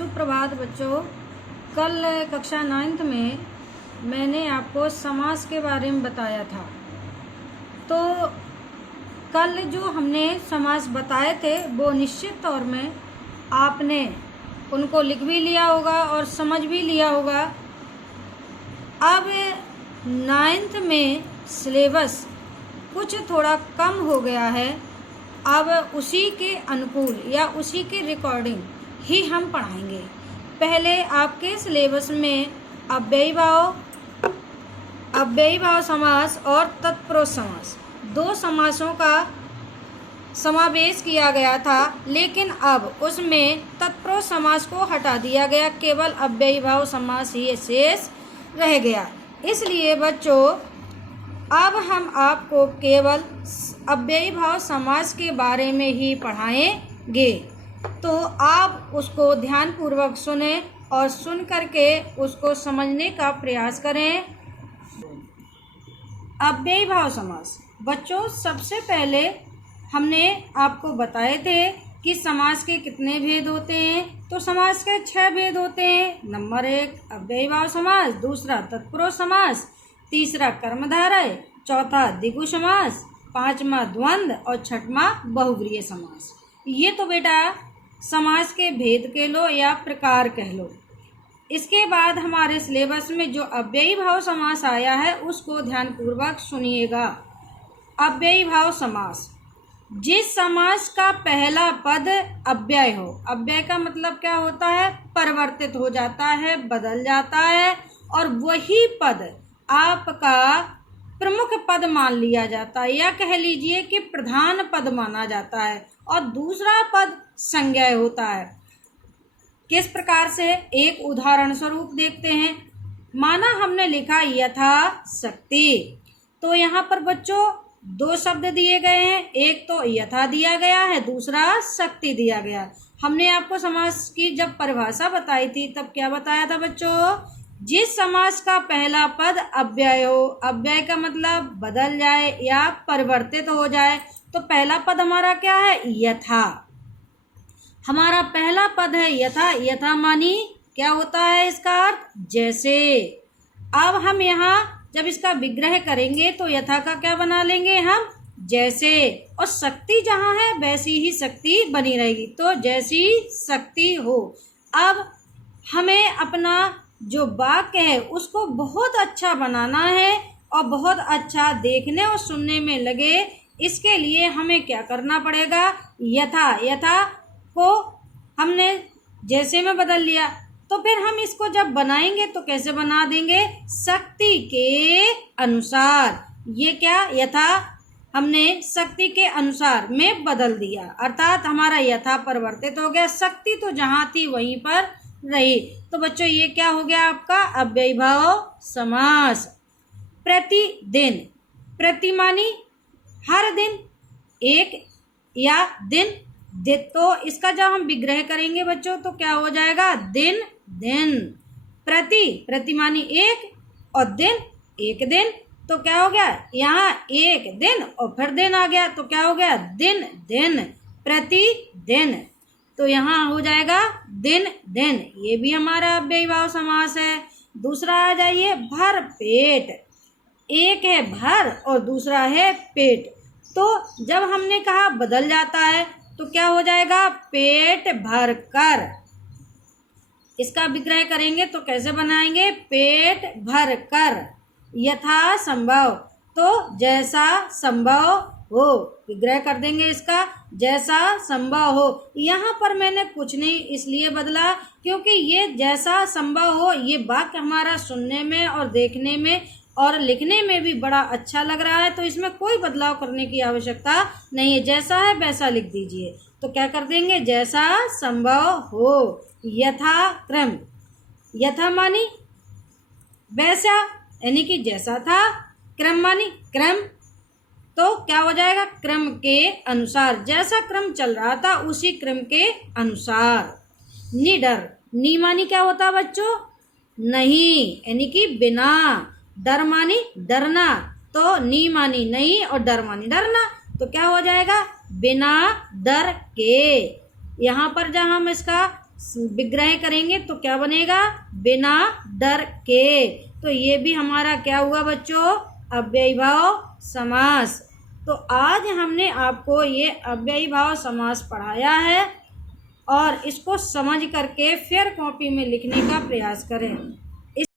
सुप्रभात बच्चों। कल कक्षा 9th में मैंने आपको समास के बारे में बताया था। तो कल जो हमने समास बताए थे वो निश्चित तौर में आपने उनको लिख भी लिया होगा और समझ भी लिया होगा। अब 9th में सिलेबस कुछ थोड़ा कम हो गया है। अब उसी के अनुकूल या उसी के रिकॉर्डिंग ही हम पढ़ाएंगे। पहले आपके सिलेबस में अव्ययी भाव समास और तत्पुरुष समास दो समासों का समावेश किया गया था, लेकिन अब उसमें तत्पुरुष समास को हटा दिया गया, केवल अव्ययी भाव समास ही शेष रह गया। इसलिए बच्चों अब हम आपको केवल अव्ययी भाव समास के बारे में ही पढ़ाएंगे। तो आप उसको ध्यानपूर्वक सुने और सुन करके उसको समझने का प्रयास करें। अव्ययी भाव समास बच्चों, सबसे पहले हमने आपको बताए थे कि समास के कितने भेद होते हैं। तो समास के 6 भेद होते हैं। नंबर 1 अव्ययी भाव समास, दूसरा तत्पुरुष समास, तीसरा कर्मधारय, चौथा द्विगु समास, पांचवा द्वंद्व और छठवां बहुव्रीहि समास। ये तो बेटा समास के भेद कह लो या प्रकार कह लो। इसके बाद हमारे सिलेबस में जो अव्ययी भाव समास आया है उसको ध्यानपूर्वक सुनिएगा। अव्ययी भाव समास, जिस समास का पहला पद अव्यय हो। अव्यय का मतलब क्या होता है? परिवर्तित हो जाता है, बदल जाता है, और वही पद आपका प्रमुख पद मान लिया जाता है, या कह लीजिए कि प्रधान पद माना जाता है, और दूसरा पद संज्ञा होता है। किस प्रकार से? एक उदाहरण स्वरूप देखते हैं। माना हमने लिखा यथा शक्ति, तो यहाँ पर बच्चों 2 शब्द दिए गए हैं। एक तो यथा दिया गया है, दूसरा शक्ति दिया गया। हमने आपको समास की जब परिभाषा बताई थी तब क्या बताया था बच्चों? जिस समास का पहला पद अव्यय हो, अव्यय का मतलब बदल जाए या परिवर्तित हो जाए, तो पहला पद हमारा क्या है? यथा। हमारा पहला पद है यथा। यथा मानी क्या होता है? इसका अर्थ जैसे। अब हम यहाँ जब इसका विग्रह करेंगे तो यथा का क्या बना लेंगे हम? जैसे। और शक्ति जहाँ है वैसी ही शक्ति बनी रहेगी, तो जैसी शक्ति हो। अब हमें अपना जो वाक्य है उसको बहुत अच्छा बनाना है और बहुत अच्छा देखने और सुनने में लगे। इसके लिए हमें क्या करना पड़ेगा? यथा को हमने जैसे में बदल लिया, तो फिर हम इसको जब बनाएंगे तो कैसे बना देंगे? शक्ति के अनुसार। ये क्या? यथा हमने शक्ति के अनुसार में बदल दिया, अर्थात हमारा यथा परिवर्तित हो गया, शक्ति तो जहां थी वहीं पर रही। तो बच्चों ये क्या हो गया आपका? अव्ययी भाव समास। प्रतिदिन, प्रति मानी हर दिन, एक या दिन। तो इसका जब हम विग्रह करेंगे बच्चों तो क्या हो जाएगा? दिन दिन। प्रति मानी एक और दिन एक दिन, तो क्या हो गया? यहाँ एक दिन और फिर दिन आ गया, तो क्या हो गया? दिन दिन। प्रतिदिन, तो यहाँ हो जाएगा दिन दिन। ये भी हमारा अव्ययी भाव समास है। दूसरा आ जाइए भर पेट। एक है भर और दूसरा है पेट। तो जब हमने कहा बदल जाता है तो क्या हो जाएगा? पेट भर कर। इसका विग्रह करेंगे तो कैसे बनाएंगे? पेट भर कर। यथा संभव, तो जैसा संभव हो। विग्रह कर देंगे इसका, जैसा संभव हो। यहाँ पर मैंने कुछ नहीं इसलिए बदला क्योंकि ये जैसा संभव हो ये वाक्य हमारा सुनने में और देखने में और लिखने में भी बड़ा अच्छा लग रहा है, तो इसमें कोई बदलाव करने की आवश्यकता नहीं है। जैसा है वैसा लिख दीजिए। तो क्या कर देंगे? जैसा संभव हो। यथा क्रम, यथा मानी वैसा, यानी कि जैसा था। क्रम मानी क्रम, तो क्या हो जाएगा? क्रम के अनुसार, जैसा क्रम चल रहा था उसी क्रम के अनुसार। निडर, नी मानी क्या होता है बच्चों? नहीं, यानी कि बिना। डर मानी डरना, तो नी मानी नहीं और डर मानी डरना, तो क्या हो जाएगा? बिना डर के। यहाँ पर जहाँ हम इसका विग्रह करेंगे तो क्या बनेगा, बिना डर के। तो ये भी हमारा क्या हुआ बच्चों, अव्ययीभाव समास। तो आज हमने आपको ये अव्ययीभाव समास पढ़ाया है और इसको समझ करके फिर कॉपी में लिखने का प्रयास करें।